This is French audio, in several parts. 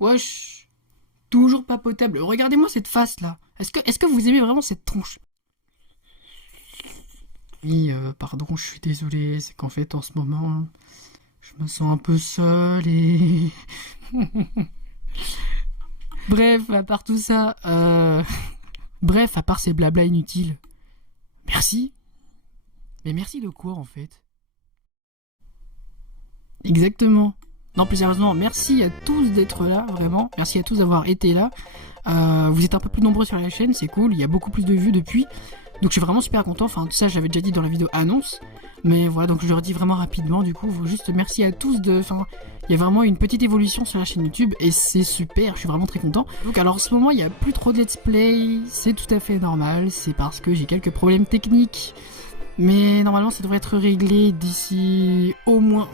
Wesh. Toujours pas potable. Regardez-moi cette face là. Est-ce que vous aimez vraiment cette tronche? Oui, pardon, je suis désolé. C'est qu'en fait, en ce moment, je me sens un peu seul et... Bref, à part tout ça, bref, à part ces blabla inutiles. Merci. Mais merci de quoi en fait? Exactement. Non, plus sérieusement, merci à tous d'être là, vraiment. Merci à tous d'avoir été là. Vous êtes un peu plus nombreux sur la chaîne, c'est cool. Il y a beaucoup plus de vues depuis. Donc je suis vraiment super content. Enfin, tout ça, j'avais déjà dit dans la vidéo annonce. Mais voilà, donc je le redis vraiment rapidement. Du coup, juste merci à tous de... Enfin, il y a vraiment une petite évolution sur la chaîne YouTube. Et c'est super, je suis vraiment très content. Donc alors, en ce moment, il n'y a plus trop de let's play. C'est tout à fait normal. C'est parce que j'ai quelques problèmes techniques. Mais normalement, ça devrait être réglé d'ici au moins...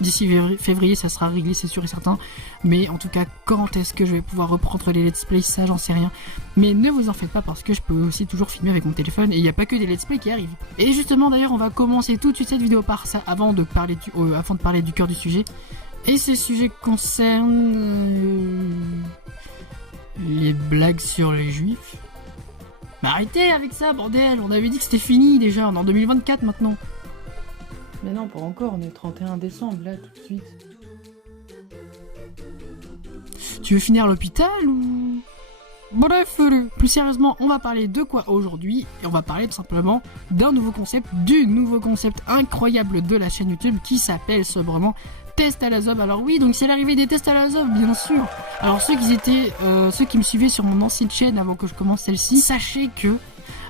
D'ici février, ça sera réglé, c'est sûr et certain. Mais en tout cas, quand est-ce que je vais pouvoir reprendre les let's play, ça j'en sais rien. Mais ne vous en faites pas parce que je peux aussi toujours filmer avec mon téléphone et il n'y a pas que des let's play qui arrivent. Et justement d'ailleurs, on va commencer tout de suite cette vidéo par ça avant de parler du cœur du sujet. Et ce sujet concerne les blagues sur les juifs. Mais arrêtez avec ça, bordel, on avait dit que c'était fini déjà, on est en 2024 maintenant. Mais non, pas encore, on est le 31 décembre, là, tout de suite. Tu veux finir à l'hôpital ou... Bref, plus sérieusement, on va parler de quoi aujourd'hui? Et on va parler tout simplement d'un nouveau concept, du nouveau concept incroyable de la chaîne YouTube qui s'appelle sobrement Test à la Zob. Alors oui, donc c'est l'arrivée des tests à la Zob, bien sûr. Alors ceux qui me suivaient sur mon ancienne chaîne avant que je commence celle-ci, sachez que...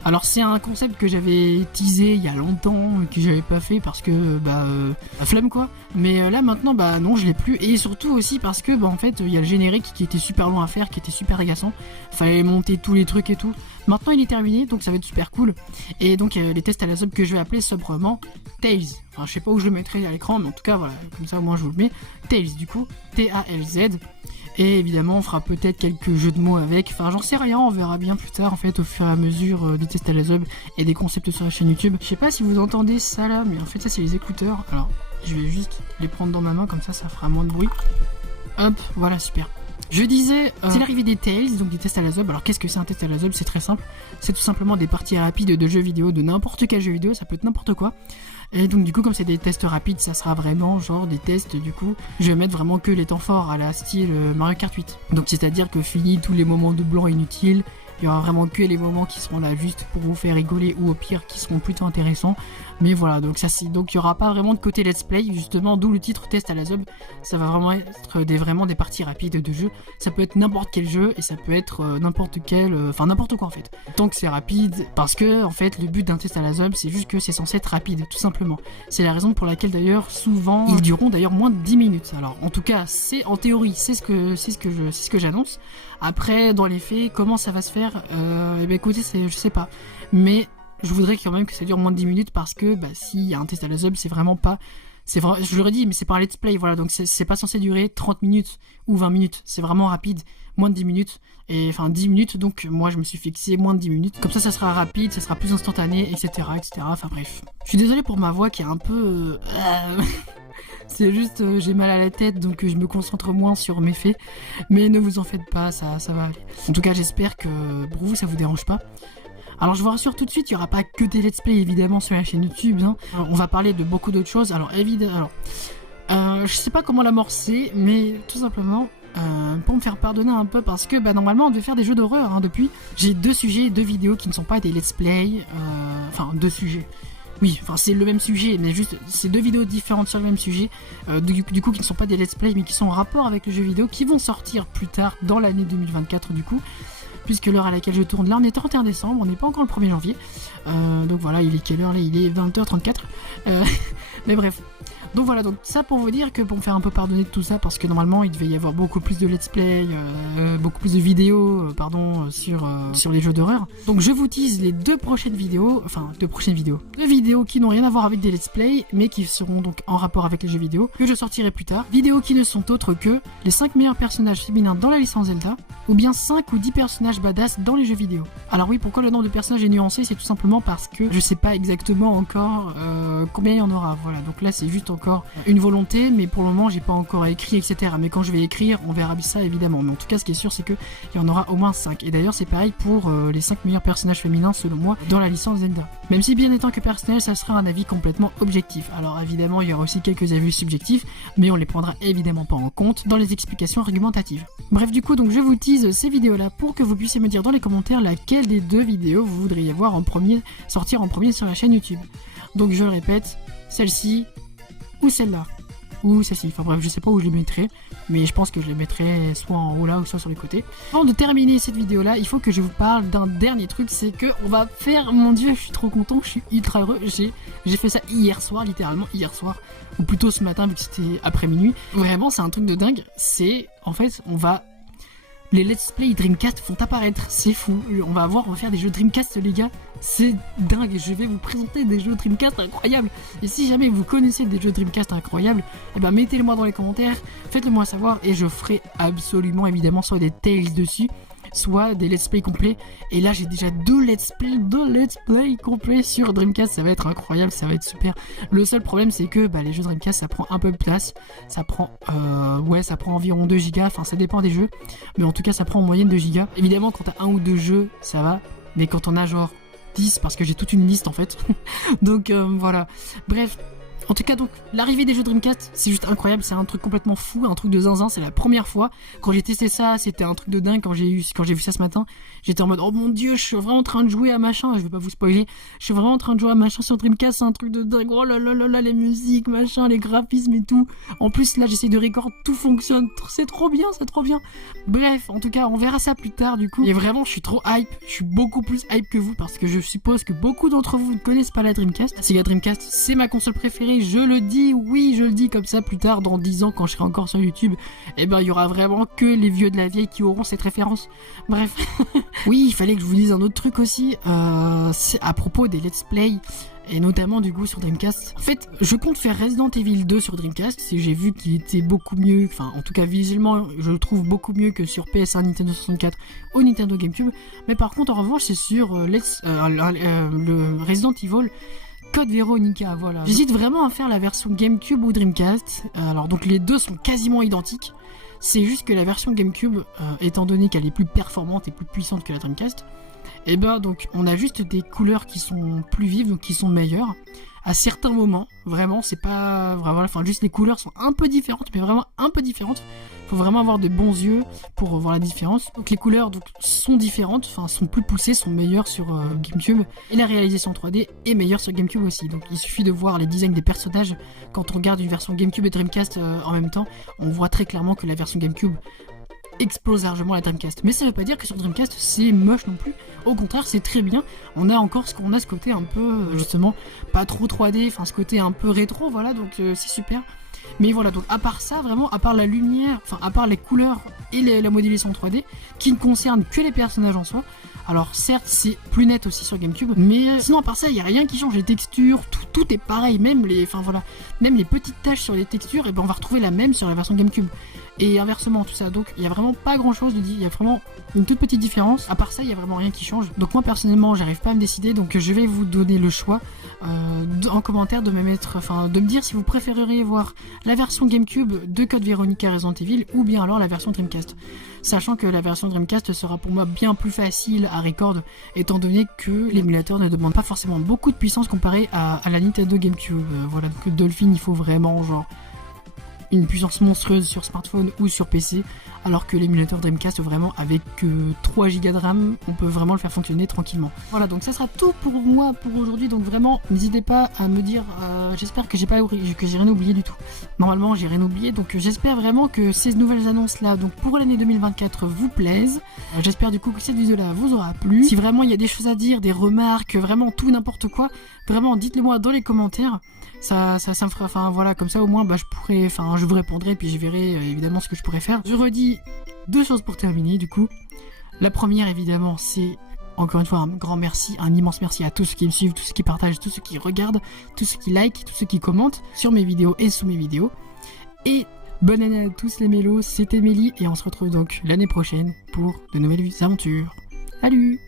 Alors c'est un concept que j'avais teasé il y a longtemps, que j'avais pas fait parce que la flemme quoi. Mais là maintenant non, je l'ai plus, et surtout aussi parce que en fait il y a le générique qui était super long à faire, qui était super agaçant. Fallait monter tous les trucs et tout. Maintenant il est terminé, donc ça va être super cool. Et donc les tests à la Zob que je vais appeler sobrement Tails. Enfin je sais pas où je le mettrai à l'écran, mais en tout cas voilà, comme ça au moins je vous le mets. Tails du coup, T-A-L-Z. Et évidemment on fera peut-être quelques jeux de mots avec, enfin j'en sais rien, on verra bien plus tard en fait au fur et à mesure des tests à la Zob et des concepts sur la chaîne YouTube. Je sais pas si vous entendez ça là, mais en fait ça c'est les écouteurs. Alors je vais juste les prendre dans ma main, comme ça fera moins de bruit. Hop, voilà, super. Je disais, c'est l'arrivée des Tails, donc des tests à la Zob. Alors qu'est-ce que c'est un test à la Zob? C'est très simple, c'est tout simplement des parties rapides de jeux vidéo, de n'importe quel jeu vidéo, ça peut être n'importe quoi. Et donc du coup comme c'est des tests rapides, ça sera vraiment genre des tests, du coup je vais mettre vraiment que les temps forts à la style Mario Kart 8. Donc c'est à dire que fini tous les moments de blanc inutiles, il y aura vraiment que les moments qui seront là juste pour vous faire rigoler ou au pire qui seront plutôt intéressants. Mais voilà, donc donc il n'y aura pas vraiment de côté let's play, justement d'où le titre test à la Zob. Ça va vraiment être vraiment des parties rapides de jeu. Ça peut être n'importe quel jeu et ça peut être n'importe quoi en fait. Tant que c'est rapide, parce que en fait le but d'un test à la Zob c'est juste que c'est censé être rapide, tout simplement. C'est la raison pour laquelle d'ailleurs souvent ils dureront d'ailleurs moins de 10 minutes. Alors en tout cas c'est en théorie, c'est ce que j'annonce. Après dans les faits comment ça va se faire, écoutez, je sais pas. Mais je voudrais quand même que ça dure moins de 10 minutes parce que s'il y a un test à la Zob, c'est vraiment pas... je l'aurais dit, mais c'est pas un let's play, voilà, donc c'est pas censé durer 30 minutes ou 20 minutes, c'est vraiment rapide, moins de 10 minutes, et enfin 10 minutes, donc moi je me suis fixé moins de 10 minutes, comme ça sera rapide, ça sera plus instantané, etc., enfin bref. Je suis désolé pour ma voix qui est un peu... C'est juste, j'ai mal à la tête, donc je me concentre moins sur mes faits, mais ne vous en faites pas, ça va aller. En tout cas, j'espère que pour vous, ça vous dérange pas. Alors je vous rassure tout de suite, il n'y aura pas que des let's play évidemment sur la chaîne YouTube, hein. Alors, on va parler de beaucoup d'autres choses. Alors évidemment, je sais pas comment l'amorcer, mais tout simplement pour me faire pardonner un peu parce que normalement on devait faire des jeux d'horreur depuis. J'ai deux vidéos qui ne sont pas des let's play, enfin deux sujets. Oui, enfin c'est le même sujet, mais juste c'est deux vidéos différentes sur le même sujet, du coup qui ne sont pas des let's play mais qui sont en rapport avec le jeu vidéo, qui vont sortir plus tard dans l'année 2024 du coup. Puisque l'heure à laquelle je tourne, là on est 31 décembre, on n'est pas encore le 1er janvier. Donc voilà, il est quelle heure là? Il est 20h34. Mais bref. Donc voilà, donc ça pour vous dire que pour me faire un peu pardonner de tout ça, parce que normalement il devait y avoir beaucoup plus de let's play, beaucoup plus de vidéos, sur les jeux d'horreur. Donc je vous tease les deux vidéos qui n'ont rien à voir avec des let's play, mais qui seront donc en rapport avec les jeux vidéo, que je sortirai plus tard. Vidéos qui ne sont autres que les 5 meilleurs personnages féminins dans la licence Zelda, ou bien 5 ou 10 personnages badass dans les jeux vidéo. Alors oui, pourquoi le nombre de personnages est nuancé? C'est tout simplement parce que je sais pas exactement encore combien il y en aura. Voilà, donc là c'est juste encore encore une volonté, mais pour le moment j'ai pas encore écrit, etc. Mais quand je vais écrire, on verra ça évidemment. Mais en tout cas, ce qui est sûr, c'est qu'il y en aura au moins 5. Et d'ailleurs, c'est pareil pour les 5 meilleurs personnages féminins selon moi dans la licence Zelda. Même si bien étant que personnel, ça sera un avis complètement objectif. Alors évidemment, il y aura aussi quelques avis subjectifs, mais on les prendra évidemment pas en compte dans les explications argumentatives. Bref, du coup, donc je vous tease ces vidéos-là pour que vous puissiez me dire dans les commentaires laquelle des deux vidéos vous voudriez voir sortir en premier sur la chaîne YouTube. Donc je le répète, celle-ci ou celle-là. Ou celle-ci, enfin bref, je sais pas où je les mettrai, mais je pense que je les mettrai soit en haut là ou soit sur les côtés. Avant de terminer cette vidéo là, il faut que je vous parle d'un dernier truc, c'est que on va faire, mon dieu, je suis trop content, je suis ultra heureux, j'ai fait ça hier soir, littéralement hier soir, ou plutôt ce matin vu que c'était après minuit. Vraiment c'est un truc de dingue, c'est, en fait, les Let's Play Dreamcast font apparaître, c'est fou, on va faire des jeux Dreamcast les gars, c'est dingue, je vais vous présenter des jeux Dreamcast incroyables. Et si jamais vous connaissez des jeux Dreamcast incroyables, eh ben mettez-le moi dans les commentaires, faites-le moi savoir et je ferai absolument évidemment soit des tales dessus, soit des let's play complets. Et là j'ai déjà deux let's play complets sur Dreamcast, ça va être incroyable, ça va être super. Le seul problème c'est que les jeux Dreamcast ça prend un peu de place, ça prend environ 2 Go, enfin ça dépend des jeux, mais en tout cas ça prend en moyenne 2 Go. Évidemment quand t'as un ou deux jeux ça va, mais quand on a genre 10, parce que j'ai toute une liste en fait, donc voilà, bref. En tout cas, donc, l'arrivée des jeux Dreamcast, c'est juste incroyable, c'est un truc complètement fou, un truc de zinzin, c'est la première fois. Quand j'ai testé ça, c'était un truc de dingue, quand j'ai vu ça ce matin, j'étais en mode, oh mon dieu, je suis vraiment en train de jouer à machin, je vais pas vous spoiler, je suis vraiment en train de jouer à machin sur Dreamcast, c'est un truc de dingue, oh là là là là, les musiques, machin, les graphismes et tout. En plus, là, j'essaye de record, tout fonctionne, c'est trop bien, c'est trop bien. Bref, en tout cas, on verra ça plus tard, du coup. Et vraiment, je suis trop hype, je suis beaucoup plus hype que vous, parce que je suppose que beaucoup d'entre vous ne connaissent pas la Dreamcast. C'est la Dreamcast, c'est ma console préférée, je le dis, oui, je le dis comme ça plus tard, dans 10 ans, quand je serai encore sur YouTube, eh ben, il y aura vraiment que les vieux de la vieille qui auront cette référence. Bref. Oui, il fallait que je vous dise un autre truc aussi, c'est à propos des let's play, et notamment du coup sur Dreamcast. En fait, je compte faire Resident Evil 2 sur Dreamcast, si j'ai vu qu'il était beaucoup mieux, enfin, en tout cas, visuellement, je le trouve beaucoup mieux que sur PS1, Nintendo 64 ou Nintendo GameCube. Mais par contre, en revanche, c'est sur le Resident Evil Code Veronica, voilà. J'hésite vraiment à faire la version GameCube ou Dreamcast. Alors donc les deux sont quasiment identiques. C'est juste que la version GameCube, étant donné qu'elle est plus performante et plus puissante que la Dreamcast, et ben donc on a juste des couleurs qui sont plus vives, donc qui sont meilleures. À certains moments, vraiment, c'est pas... Voilà, enfin juste les couleurs sont un peu différentes, mais vraiment un peu différentes. Faut vraiment avoir de bons yeux pour voir la différence. Donc les couleurs sont différentes, enfin sont plus poussées, sont meilleures sur GameCube. Et la réalisation 3D est meilleure sur GameCube aussi. Donc il suffit de voir les designs des personnages. Quand on regarde une version GameCube et Dreamcast en même temps, on voit très clairement que la version GameCube explose largement la Dreamcast. Mais ça veut pas dire que sur Dreamcast c'est moche non plus. Au contraire, c'est très bien. On a ce côté un peu justement pas trop 3D, enfin ce côté un peu rétro, voilà, donc c'est super. Mais voilà, donc à part ça, vraiment, à part la lumière, enfin à part les couleurs et la modélisation 3D, qui ne concernent que les personnages en soi. Alors certes, c'est plus net aussi sur GameCube, mais sinon à part ça, il n'y a rien qui change. Les textures, tout est pareil, même les petites taches sur les textures, et ben on va retrouver la même sur la version GameCube. Et inversement, tout ça. Donc il n'y a vraiment pas grand chose de dire, il y a vraiment une toute petite différence. À part ça, il n'y a vraiment rien qui change. Donc moi personnellement, j'arrive pas à me décider, donc je vais vous donner le choix en commentaire de me dire si vous préféreriez voir la version GameCube de Code Veronica Resident Evil ou bien alors la version Dreamcast. Sachant que la version Dreamcast sera pour moi bien plus facile à record, étant donné que l'émulateur ne demande pas forcément beaucoup de puissance comparé à la Nintendo GameCube. Voilà, donc Dolphin, il faut vraiment genre une puissance monstrueuse sur smartphone ou sur PC, alors que l'émulateur Dreamcast, vraiment avec 3 Go de RAM, on peut vraiment le faire fonctionner tranquillement. Voilà, donc ça sera tout pour moi pour aujourd'hui, donc vraiment n'hésitez pas à me dire, j'espère que j'ai rien oublié du tout. Normalement j'ai rien oublié, donc j'espère vraiment que ces nouvelles annonces là, donc pour l'année 2024, vous plaisent. J'espère du coup que cette vidéo là vous aura plu. Si vraiment il y a des choses à dire, des remarques, vraiment tout n'importe quoi, vraiment dites-le moi dans les commentaires. Ça me fera, enfin voilà, comme ça au moins je vous répondrai puis je verrai évidemment ce que je pourrais faire. Je redis 2 choses pour terminer du coup. La première évidemment c'est encore une fois un grand merci, un immense merci à tous ceux qui me suivent, tous ceux qui partagent, tous ceux qui regardent, tous ceux qui likent, tous ceux qui commentent sur mes vidéos et sous mes vidéos. Et bonne année à tous les mélos, c'était Mélie et on se retrouve donc l'année prochaine pour de nouvelles aventures. Salut!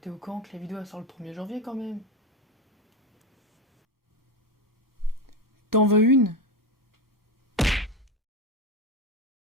T'es au courant que la vidéo elle sort le 1er janvier quand même? T'en veux une?